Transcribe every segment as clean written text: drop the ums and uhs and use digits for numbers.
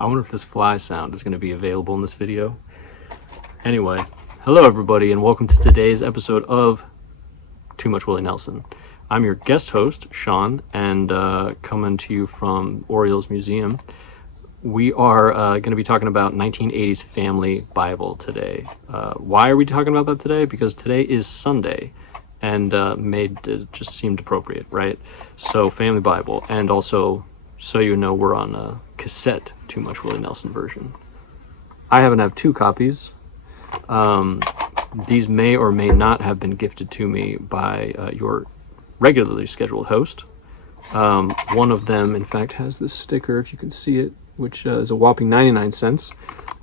I wonder if this fly sound is going to be available in this video. Anyway, hello everybody and welcome to today's episode of Too Much Willie Nelson. I'm your guest host, Sean, and coming to you from Orioles Museum. We are going to be talking about 1980s Family Bible today. Why are we talking about that today? Because today is Sunday, and it just seemed appropriate, right? So Family Bible, and also, so you know, we're on a cassette Too Much Willie Nelson version. I happen to have two copies. These may or may not have been gifted to me by your regularly scheduled host. One of them, in fact, has this sticker, if you can see it, which is a whopping 99 cents,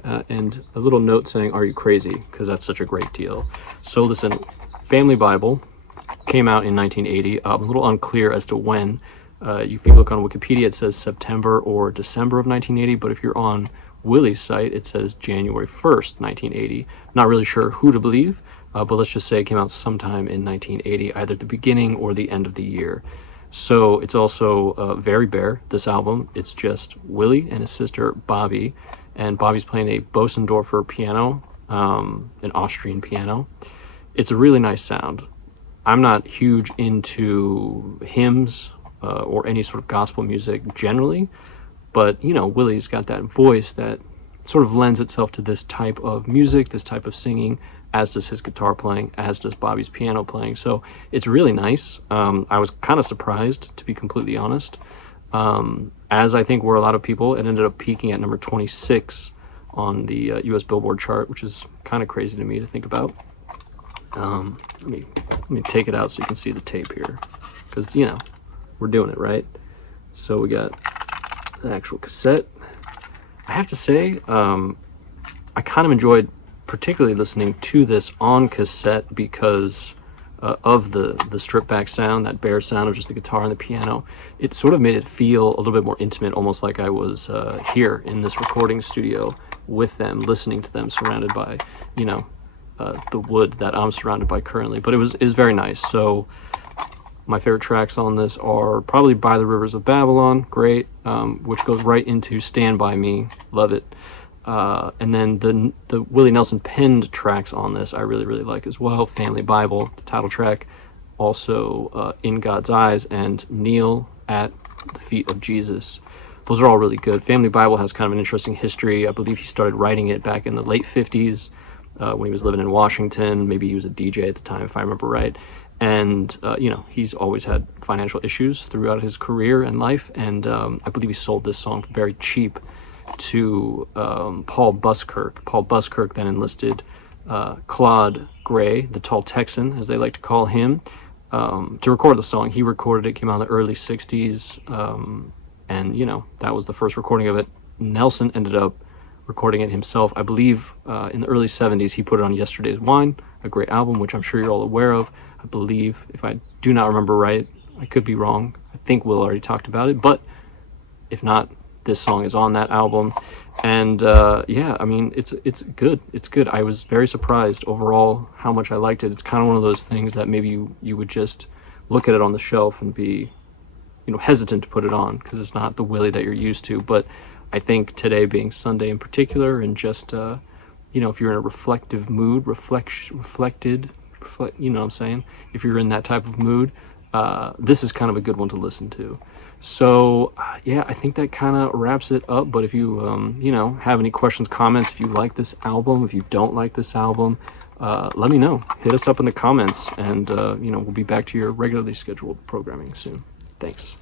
and a little note saying, "Are you crazy?" Because that's such a great deal. So listen, Family Bible came out in 1980. I'm a little unclear as to when. If you look on Wikipedia, it says September or December of 1980, but if you're on Willie's site, it says January 1st, 1980. Not really sure who to believe, but let's just say it came out sometime in 1980, either the beginning or the end of the year. So it's also very bare, this album. It's just Willie and his sister Bobbie, and Bobbie's playing a Bosendorfer piano, an Austrian piano. It's a really nice sound. I'm not huge into hymns or any sort of gospel music generally, but you know, Willie's got that voice that sort of lends itself to this type of music, this type of singing, as does his guitar playing, as does Bobbie's piano playing. So it's really nice. I was kind of surprised, to be completely honest. As I think were a lot of people, it ended up peaking at number 26 on the US Billboard chart, which is kind of crazy to me to think about. Let me take it out so you can see the tape here, because, you know, we're doing it, right? So we got the actual cassette. I have to say, I kind of enjoyed particularly listening to this on cassette because of the stripped back sound, that bare sound of just the guitar and the piano. It sort of made it feel a little bit more intimate, almost like I was here in this recording studio with them, listening to them, surrounded by, you know, the wood that I'm surrounded by currently. But it was very nice. So my favorite tracks on this are probably By the Rivers of Babylon, great, which goes right into Stand By Me, love it. And then the Willie Nelson penned tracks on this I really, really like as well. Family Bible, the title track, also In God's Eyes and Kneel at the Feet of Jesus. Those are all really good. Family Bible has kind of an interesting history. I believe he started writing it back in the late 50s when he was living in Washington. Maybe he was a DJ at the time, if I remember right. And, you know, he's always had financial issues throughout his career and life. And I believe he sold this song very cheap to Paul Buskirk. Paul Buskirk then enlisted Claude Gray, the Tall Texan, as they like to call him, to record the song. He recorded it, came out in the early 60s, and, you know, that was the first recording of it. Nelson ended up recording it himself. I believe in the early 70s he put it on Yesterday's Wine, a great album, which I'm sure you're all aware of. I believe, if I do not remember right, I could be wrong. I think Will already talked about it, but if not, this song is on that album. And yeah, I mean, it's good. It's good. I was very surprised overall how much I liked it. It's kind of one of those things that maybe you would just look at it on the shelf and be, you know, hesitant to put it on because it's not the Willie that you're used to. But I think today being Sunday in particular, and just you know, if you're in a reflective mood, you know what I'm saying? If you're in that type of mood, this is kind of a good one to listen to. So yeah, I think that kind of wraps it up. But if you you know, have any questions, comments, if you like this album, if you don't like this album, let me know. Hit us up in the comments, and you know, we'll be back to your regularly scheduled programming soon. Thanks.